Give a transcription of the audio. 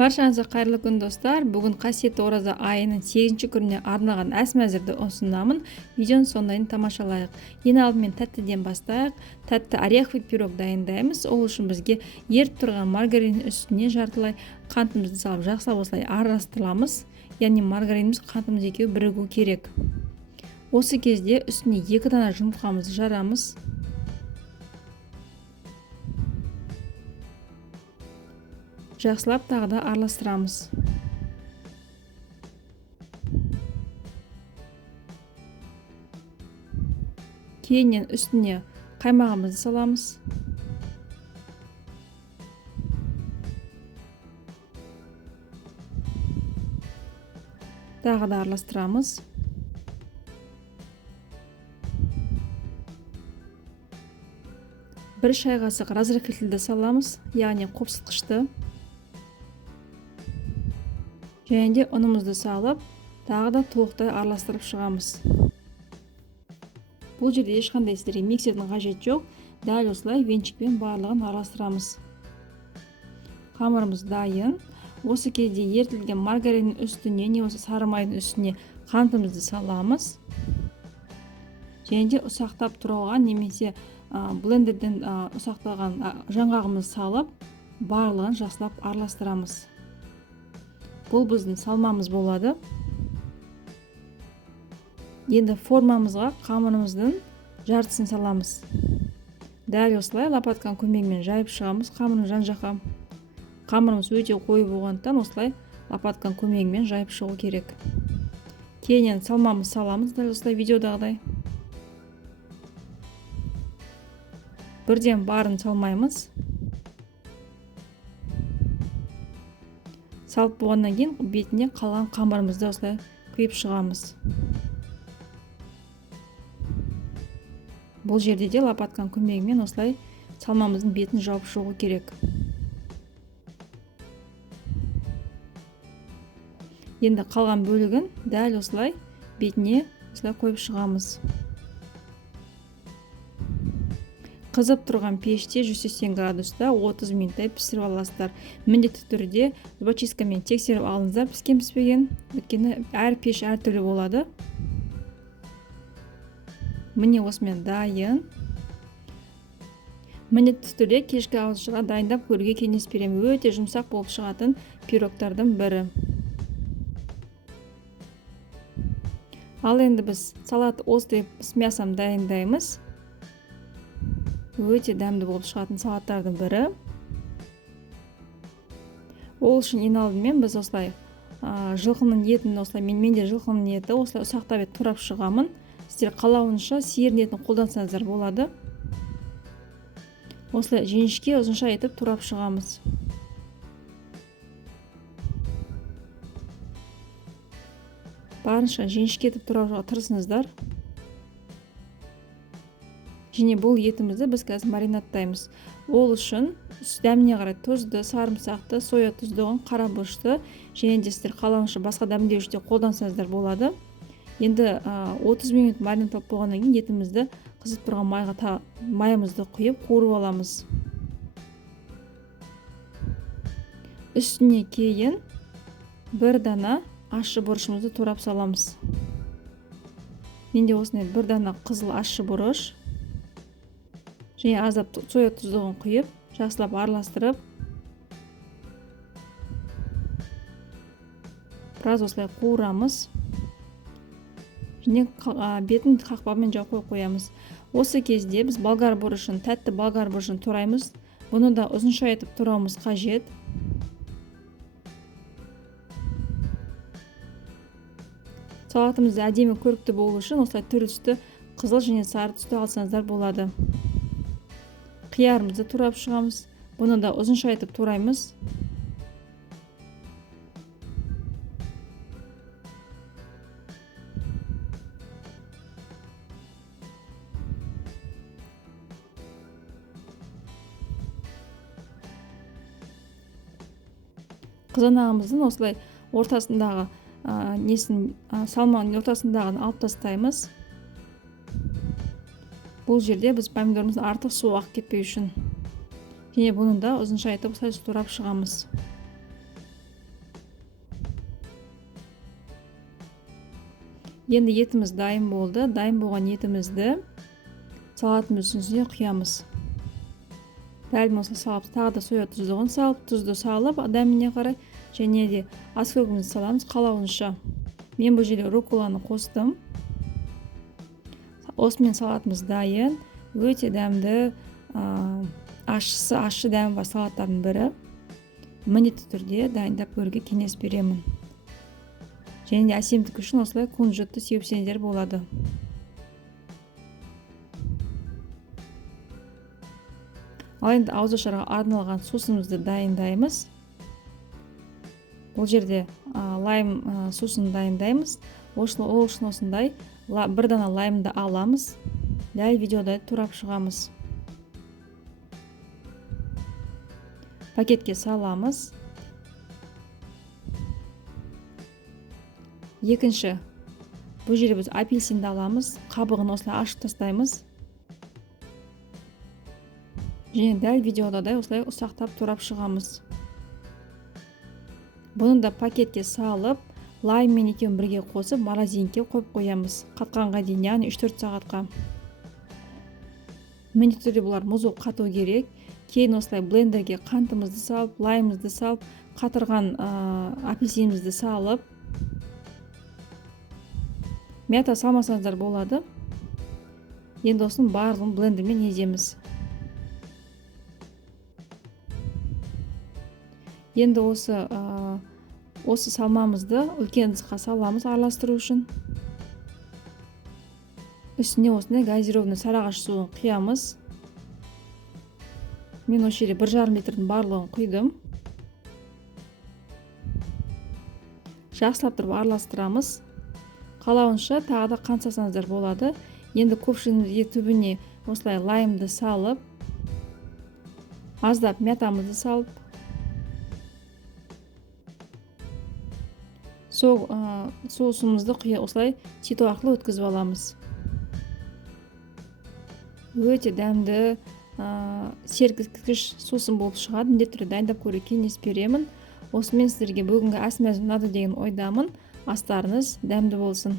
Баршаңызға қайырлы күн достар. Бүгін қасиетті ораза айының 8-ші күніне арналған ас мәзірді ұсынамын. Видеоның соңынан тамашалайық. Ең алдымен тәттіден бастайық. Тәтті ореховый пирог дайындаймыз. Ол үшін бізге еріп тұрған маргарин үстіне жартылай қантымызды салып жақсылап осылай араластырамыз. Яғни маргариніміз қантымыз екеуі бірігу керек. Осы кезде үстіне 2 дана жұмыртқамызды жарамыз. Жақсылап тағы да араластырамыз. Кейіннен үстіне қаймағымызды саламыз. Тағы да араластырамыз. Бір шай қасық разрыхлительді саламыз, яғни қопсытқышты. Және де ұнымызды салып, тағы да толықтай араластырып шығамыз. Бұл жерде ешқандай сіздерге миксердің қажет жоқ. Дәл осылай венчикпен барлығын араластырамыз. Қамырымыз дайын. Осы кезде ерітілген маргариннің үстіне, не осы сары майдың үстіне қантымызды саламыз. Және де ұсақтап туралған немесе блендерден ұсақталған жаңғағымызды салып, барлығын жақсылап араластырамыз. Бұл біздің салмамыз болады. Енді формамызға қамырымыздың жартысын саламыз. Дәл осылай лопатканың көмегімен жайып шығамыз. Қамырын жан-жаққа. Қамырымыз өте қою болғандықтан осылай лопатканың көмегімен жайып шығу керек. Кейіннен салмамыз саламыз, дәл осылай видеодағыдай. Бірден барын салмаймыз. Салып болғаннан кейін бетіне қалған қамырымызды осылай құйып шығамыз. Бұл жерде де лопатканың көмегімен осылай салмамыздың бетін жауып шығу керек. Енді қалған бөлігін дәл осылай бетіне осылай қойып шығамыз. Қызып тұрған пеште 180 градуста 30 минуттай пісіріп аласыздар. Міндетті түрде зубочисткамен тексеріп алыңыздар, піскен піспеген. Өйткені әр пеш әртүрлі болады. Міне осымен дайын. Міндетті түрде кешкі ағылшыға дайындап көруге кеңес беремін. Өте жұмсақ болып шығатын пирогтардың бірі. Ал енді біз салат острый с мясом дайындаймыз. Өте дәмді болып шығатын салаттардың бірі. Ол үшін ең алдымен біз осылай жылқының етін, осылай менде жылқының еті осылай ұсақтап турап шығамын. Сіздер қалауынша сиыр етін қолдансаңыздар болады. Осылай жіңішке ұзынша етіп турап шығамыз. Барынша жіңішке етіп турауға тырысыңыздар. Және бұл етімізді біз қазір маринадтаймыз. Ол үшін дәміне қарай тұзды, сарымсақты, соя тұздығын, қара бұрышты, және де сіздер қалауынша басқа дәмдеуіште қолдансаңыздар болады. Енді 30 минут маринадтап болғаннан кейін етімізді қызып тұрған майымызды құйып қуырып аламыз. Үстіне кейін бір дана ащы бұрышымызды турап саламыз. Менде осындай бір дана қызыл ащы бұрыш. Және аздап соя тұздығын құйып, жақсылап араластырып, біраз осылай қуырамыз. Және бетін қақпағымен жауып қоямыз. Осы кезде біз болгар бұрышын, тәтті болгар бұрышын тураймыз. Бұны да ұзынша етіп турауымыз қажет. Салатымызды әдемі көрікті болу үшін осылай түрлі түсті қызыл және сары түсті алсаңыздар болады. Қиярымызды турап шығамыз. Бұны да ұзынша етіп тураймыз. Қызанағымыздың осылай ортасындағы салманың ортасындағын алып тастаймыз. Бұл жерде біз помидорымызды артық су ағып кетпеу үшін. Және бұны да ұзынша етіп осылай турап шығамыз. Енді етіміз дайын болды. Дайын болған етімізді салатымыздың үстіне құямыз. Дәл осылай салып, тағы да соя тұздығын салып, тұзды салып, дәміне қарай және де аскөкімізді саламыз қалауынша. Мен бұл жерде рукколаны қостым. Осымен салатымыз дайын. Өте дәмді, ащы дәмі бар салаттардың бірі. Міндетті түрде дайындап көруге кеңес беремін. Және де әсемдік үшін осылай кунжутты сепсеңдер болады. Ал енді ауызашарға арналған сусымызды дайындаймыз. Бұл жерде лайм сусын дайындаймыз. Ол үшін осындай бір дана лаймды аламыз. Дәл видеода турап шығамыз. Пакетке саламыз. Екінші, бұл жерде біз апельсинді аламыз. Қабығын осылай ашып тастаймыз. Және дәл видеода да осылай ұсақтап турап шығамыз. Бұны да пакетке салып, лайм мен екеуін бірге қосып, морозилкаға қойып қоямыз. Қатқанға дейін, яғни 3-4 сағатқа. Міндетті түрде бұлар мұзы қату керек. Кейін осылай блендерге қантымызды салып, лаймымызды салып, қатырған апельсинімізді салып, мята салмасаңыздар болады. Енді осының барлығын блендермен еземіз. Енді осы салмамызды үлкен ыдысқа саламыз араластыру үшін. Үстіне осындай газированный сарыағаш суын құямыз. Мен осы жерде 1,5 литрдің барлығын құйдым. Жақсылап тұрып араластырамыз. Қалауынша тағы да қант салсаңыздар болады. Енді көпшігімізге түбіне осылай лаймды салып, аздап мятамызды салып, соусымызды осылай ситу арқылы өткізіп аламыз. Өте дәмді, сергіткіш сусын болып шығады. Міндетті түрде дайындап көруге кеңес беремін. Осымен сіздерге бүгінгі ас мәзірін ұнады деген ойдамын. Астарыңыз дәмді болсын.